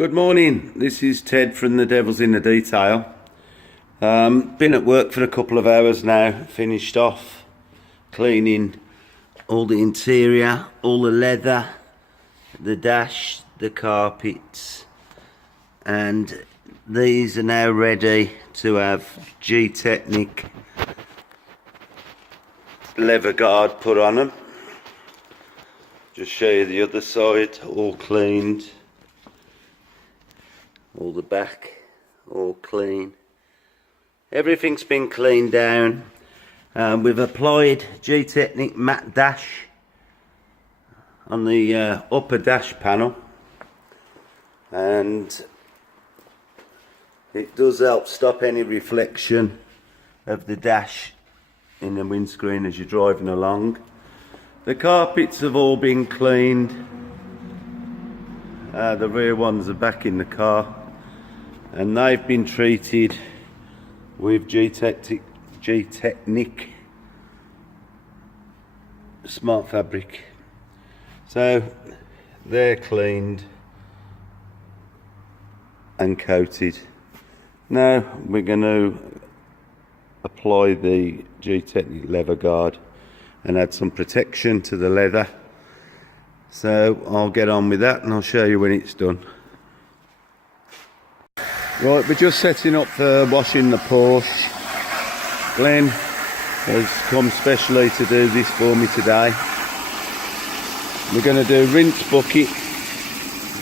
Good morning, this is Ted from The Devil's in the Detail. Been at work for a couple of hours now, finished off cleaning all the interior, all the leather, the dash, the carpets, and these are now ready to have G-Technic leather guard put on them. Just show you the other side, all cleaned. All the back, all clean. Everything's been cleaned down. We've applied G-Technic matte dash on the upper dash panel, and it does help stop any reflection of the dash in the windscreen as you're driving along. The carpets have all been cleaned. The rear ones are back in the car, and they've been treated with G-Technic smart fabric. So they're cleaned and coated. Now we're going to apply the G-Technic leather guard and add some protection to the leather. So I'll get on with that and I'll show you when it's done. Right, we're just setting up for washing the Porsche. Glenn has come specially to do this for me today. We're going to do rinse bucket,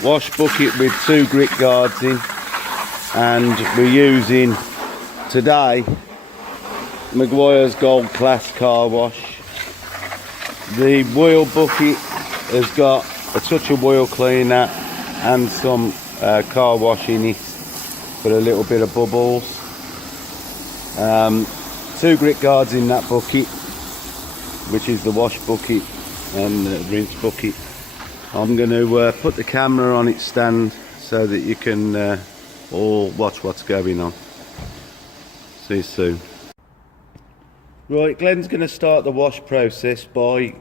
wash bucket with 2 grit guards in, and we're using today Maguire's Gold Class car wash. The wheel bucket has got a touch of wheel cleaner and some car wash in it for a little bit of bubbles. 2 grit guards in that bucket, which is the wash bucket and the rinse bucket. I'm going to put the camera on its stand so that you can all watch what's going on. See you soon. Right, Glenn's going to start the wash process by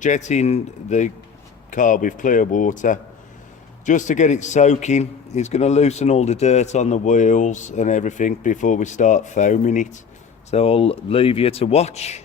jetting the car with clear water just to get it soaking. He's going to loosen all the dirt on the wheels and everything before we start foaming it. So I'll leave you to watch.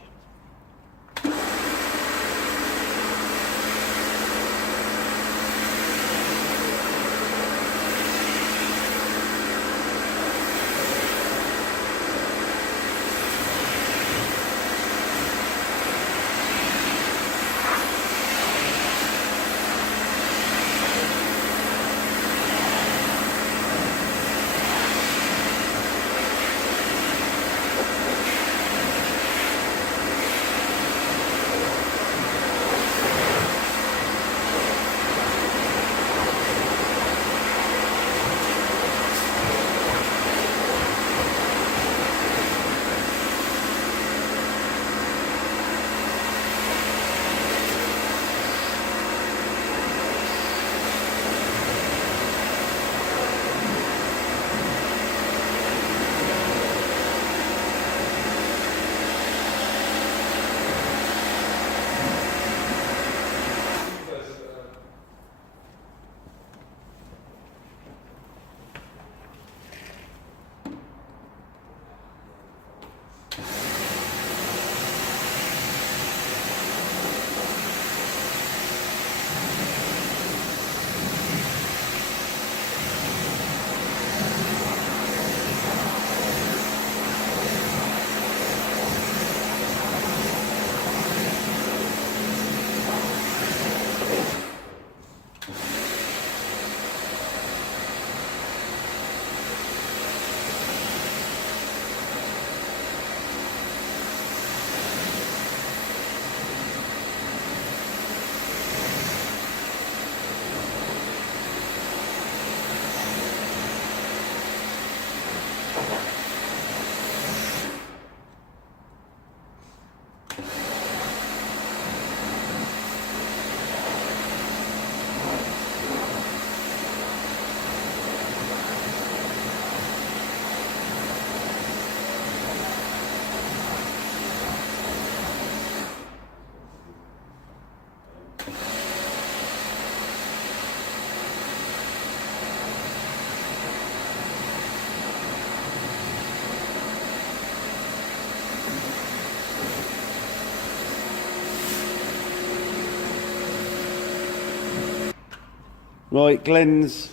Right, Glenn's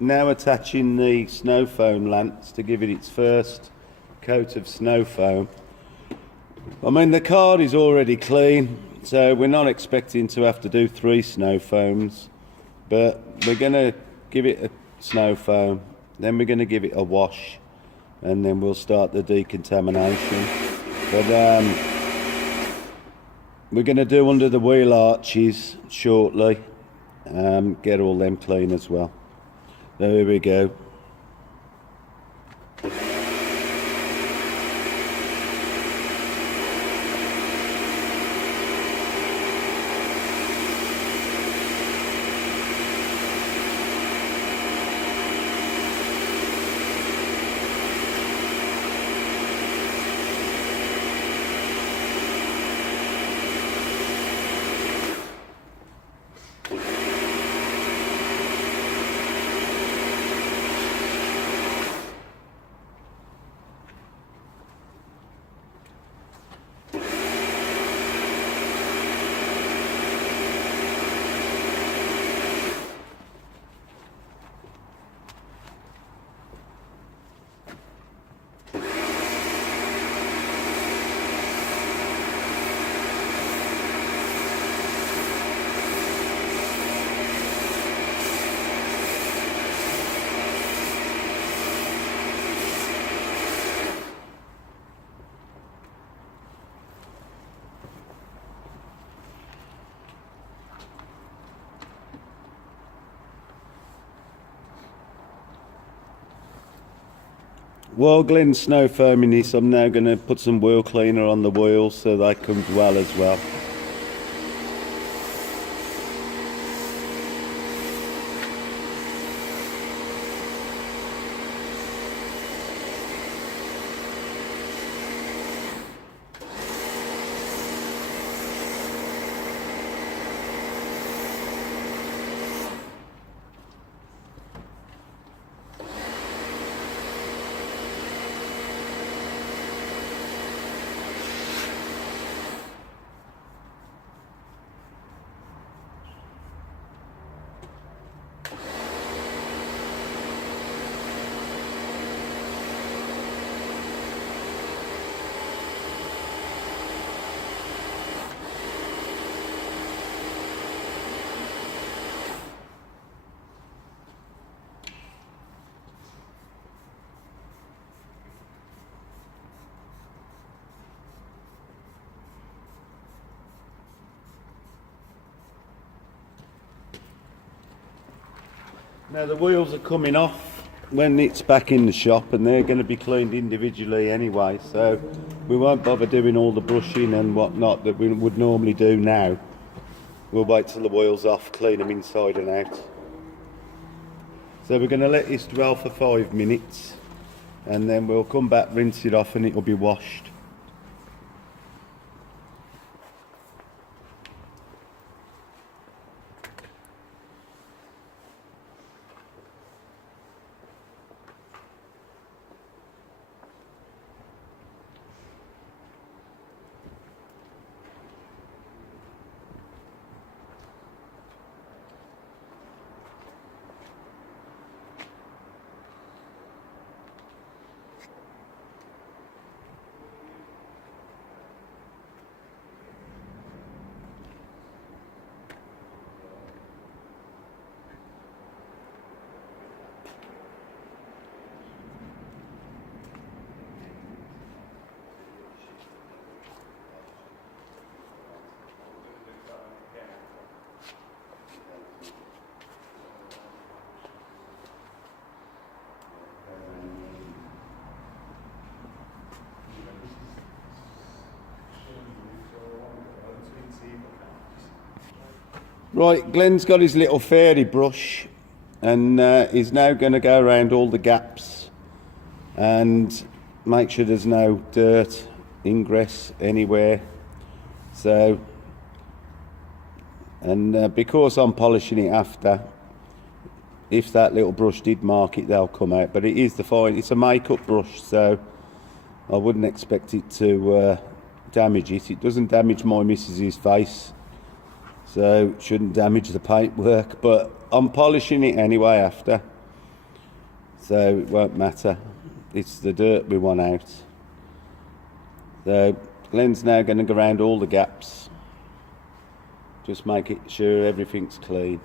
now attaching the snow foam lance to give it its first coat of snow foam. I mean, the card is already clean, so we're not expecting to have to do 3 snow foams, but we're going to give it a snow foam, then we're going to give it a wash, and then we'll start the decontamination. But we're going to do under the wheel arches shortly, get all them clean as well. There we go. While Glenn's snow foaming this, I'm now going to put some wheel cleaner on the wheels so they comes well as well. Now the wheels are coming off when it's back in the shop, and they're going to be cleaned individually anyway, so we won't bother doing all the brushing and whatnot that we would normally do now. We'll wait till the wheels off, clean them inside and out. So we're going to let this dwell for 5 minutes, and then we'll come back, rinse it off, and it'll be washed. Right, Glenn's got his little fairy brush, and he's now going to go around all the gaps and make sure there's no dirt, ingress anywhere. So, and because I'm polishing it after, if that little brush did mark it, they'll come out. But it is it's a makeup brush, so I wouldn't expect it to damage it. It doesn't damage my missus's face. so shouldn't damage the paintwork, but I'm polishing it anyway after, so it won't matter. It's the dirt we want out. So Glenn's now going to go around all the gaps, just make it sure everything's clean.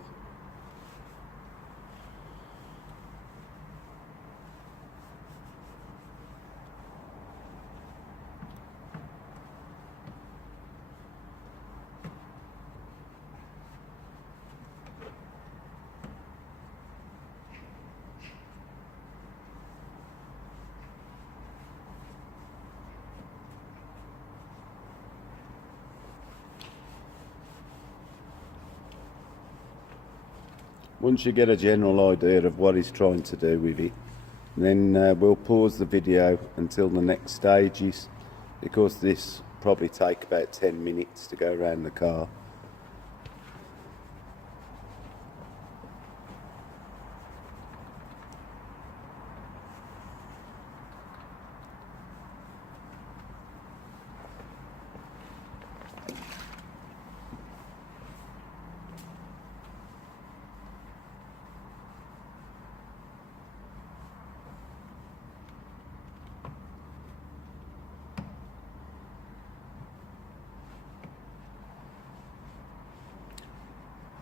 Once you get a general idea of what he's trying to do with it, then we'll pause the video until the next stages, because this probably take about 10 minutes to go around the car.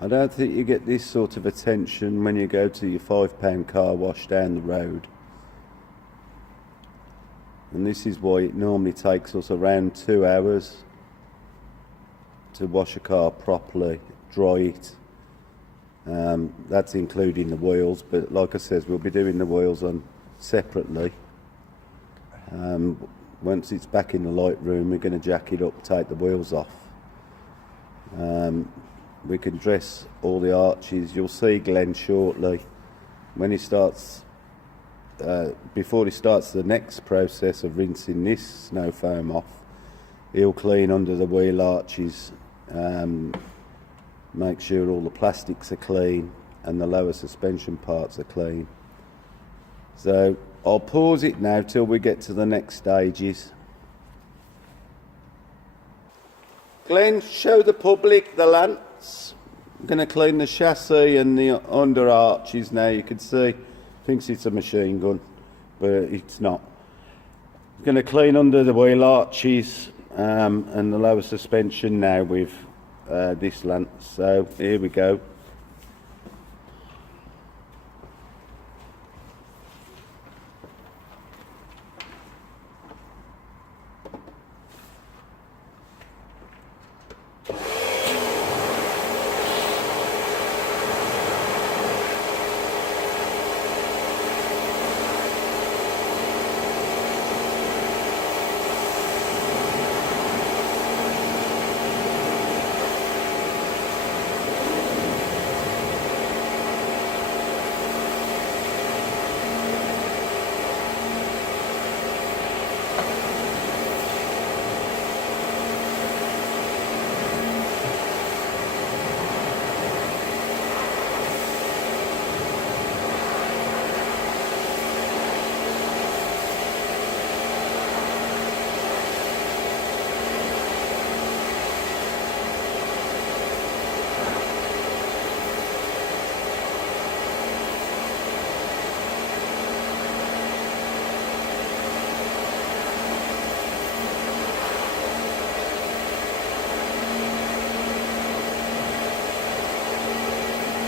I don't think you get this sort of attention when you go to your £5 car wash down the road. And this is why it normally takes us around 2 hours to wash a car properly, dry it. That's including the wheels, but like I said, we'll be doing the wheels on separately. Once it's back in the Lightroom, we're going to jack it up, take the wheels off. We can dress all the arches. You'll see Glenn shortly when he starts, before he starts the next process of rinsing this snow foam off. He'll clean under the wheel arches, make sure all the plastics are clean and the lower suspension parts are clean. So I'll pause it now till we get to the next stages. Glenn, show the public the lamps. I'm going to clean the chassis and the under arches now. You can see, thinks it's a machine gun, but it's not. I'm going to clean under the wheel arches and the lower suspension now with this lance. So here we go.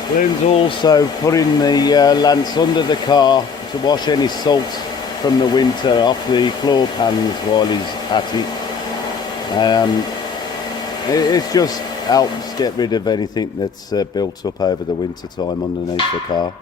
Glenn's also putting the lance under the car to wash any salt from the winter off the floor pans while he's at it. It's just helps get rid of anything that's built up over the winter time underneath the car.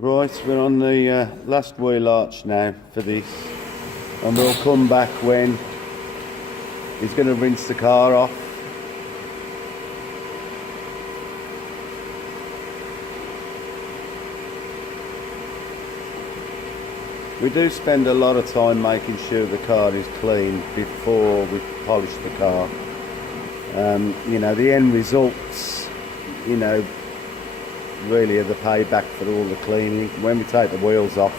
Right, we're on the last wheel arch now for this, and we'll come back when he's going to rinse the car off. We do spend a lot of time making sure the car is clean before we polish the car. You know, the end results, you know, really are the payback for all the cleaning. When we take the wheels off,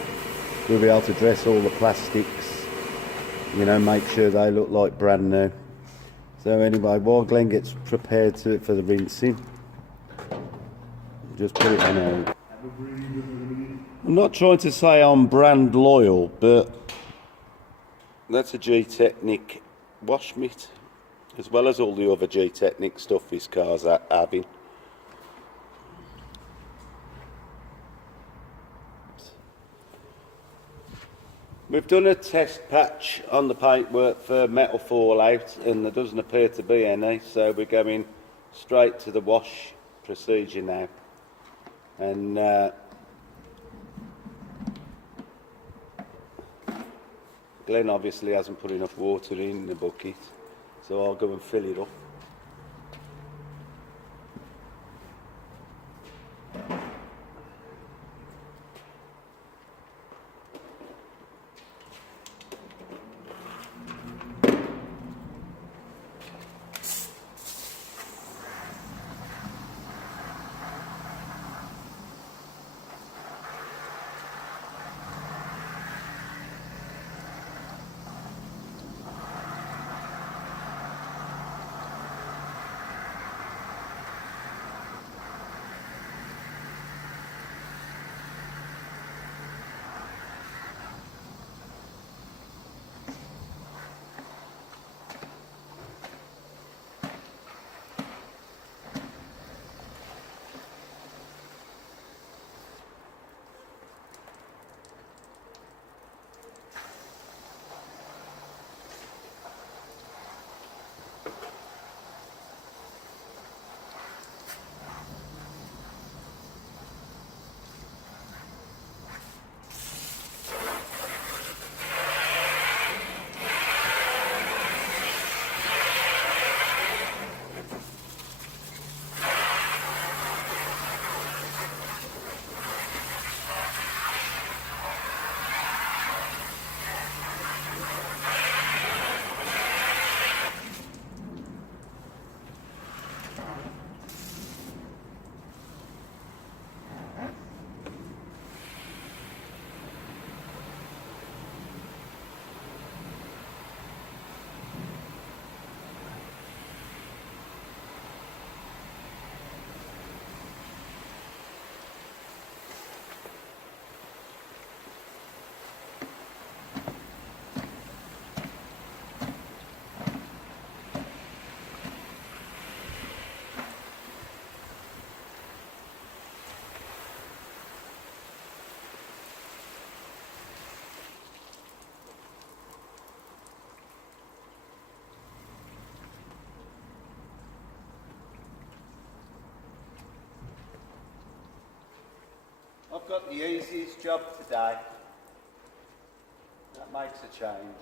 we'll be able to dress all the plastics, you know, make sure they look like brand new. So anyway, while Glenn gets prepared for the rinsing, just put it on out. I'm not trying to say I'm brand loyal, but that's a G-Technic wash mitt, as well as all the other G-Technic stuff this car's having. We've done a test patch on the paintwork for metal fallout, and there doesn't appear to be any, so we're going straight to the wash procedure now. And Glenn obviously hasn't put enough water in the bucket, so I'll go and fill it up. I've got the easiest job today. That makes a change.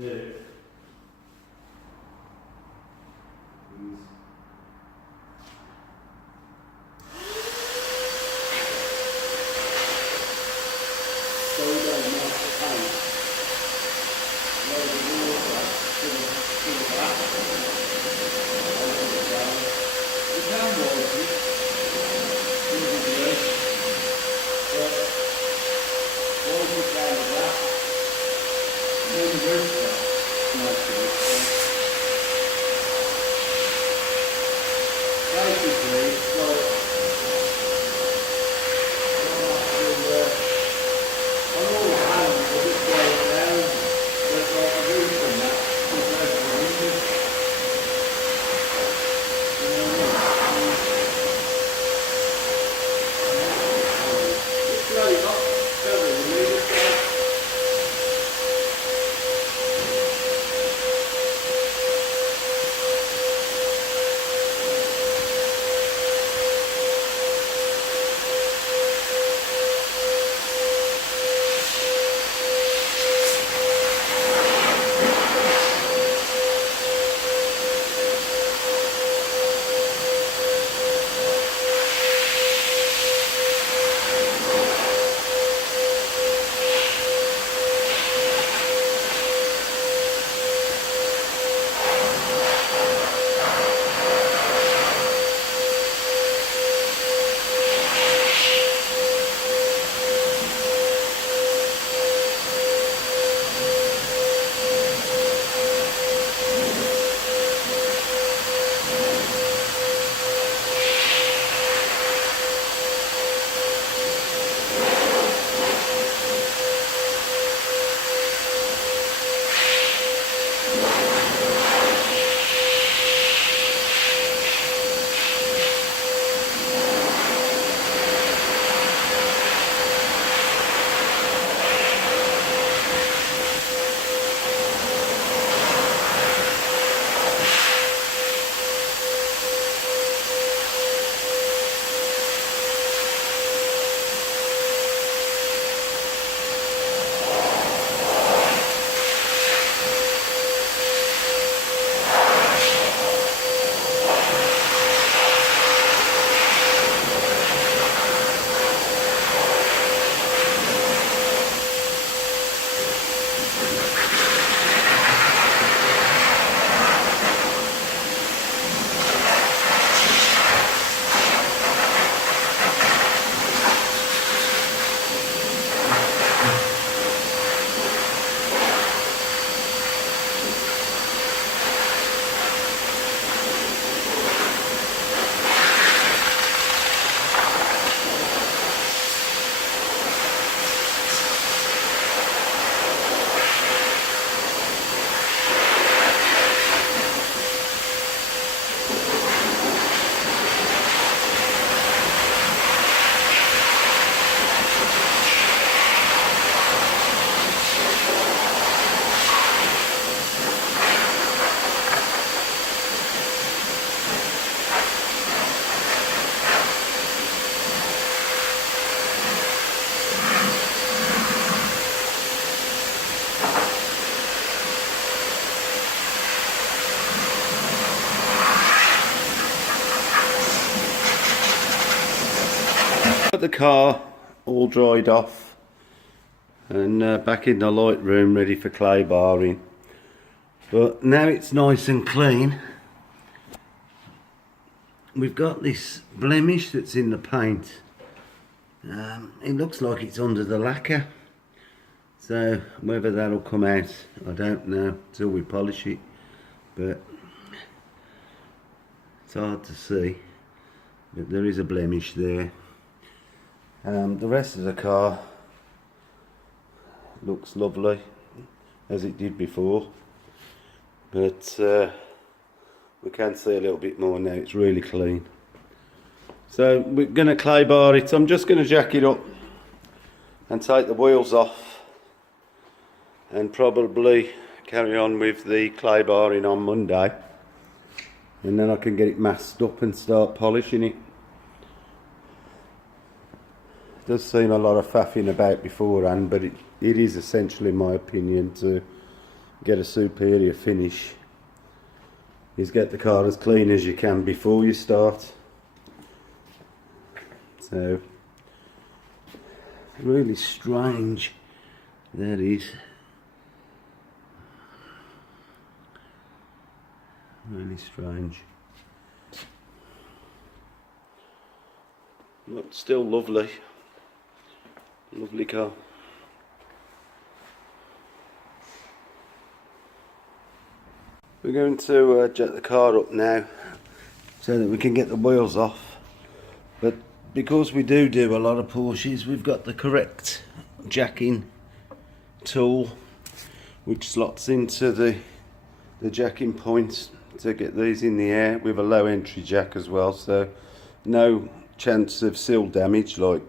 do is so we don't melt the paint, load the water to the back, you can wash it, but wash it down the back, then the roof down, most of it. Basically, it's like, on all the panels, I just go down, there's like a roof on that, there's over the windows. You know what I mean? It's bloody hot, don't really need it. Got the car all dried off and back in the light room ready for clay barring, but now it's nice and clean. We've got this blemish that's in the paint. It looks like it's under the lacquer, so whether that'll come out I don't know till we polish it, but it's hard to see, but there is a blemish there. The rest of the car looks lovely as it did before, but we can see a little bit more now. It's really clean. So we're going to clay bar it. I'm just going to jack it up and take the wheels off and probably carry on with the clay barring on Monday, and then I can get it masked up and start polishing it. Does seem a lot of faffing about beforehand, but it is essentially my opinion to get a superior finish is get the car as clean as you can before you start. So really strange, that is. Really strange. But still lovely. Lovely car. We're going to jack the car up now so that we can get the wheels off. But because we do a lot of Porsches, we've got the correct jacking tool which slots into the jacking points to get these in the air, with a low entry jack as well, so no chance of seal damage like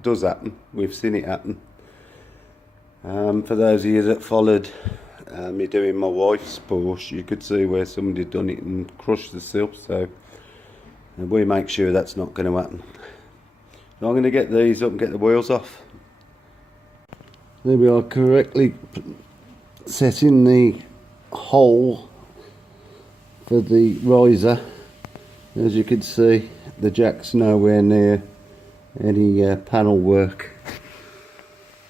does happen. We've seen it happen. For those of you that followed me doing my wife's Porsche, you could see where somebody had done it and crushed the seal, so we make sure that's not going to happen. So I'm going to get these up and get the wheels off. There we are, correctly setting the hole for the riser. As you can see, the jack's nowhere near any panel work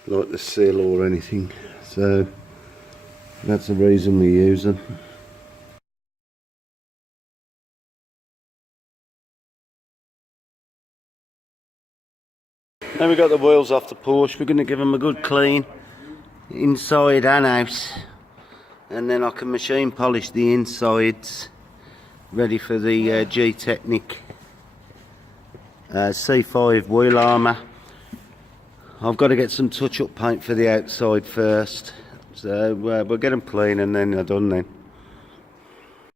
like the seal or anything, so that's the reason we use them. Now we've got the wheels off the Porsche, we're going to give them a good clean inside and out, and then I can machine polish the insides ready for the G-Technic C5 wheel armour. I've got to get some touch-up paint for the outside first, so we'll get them clean and then they're done then.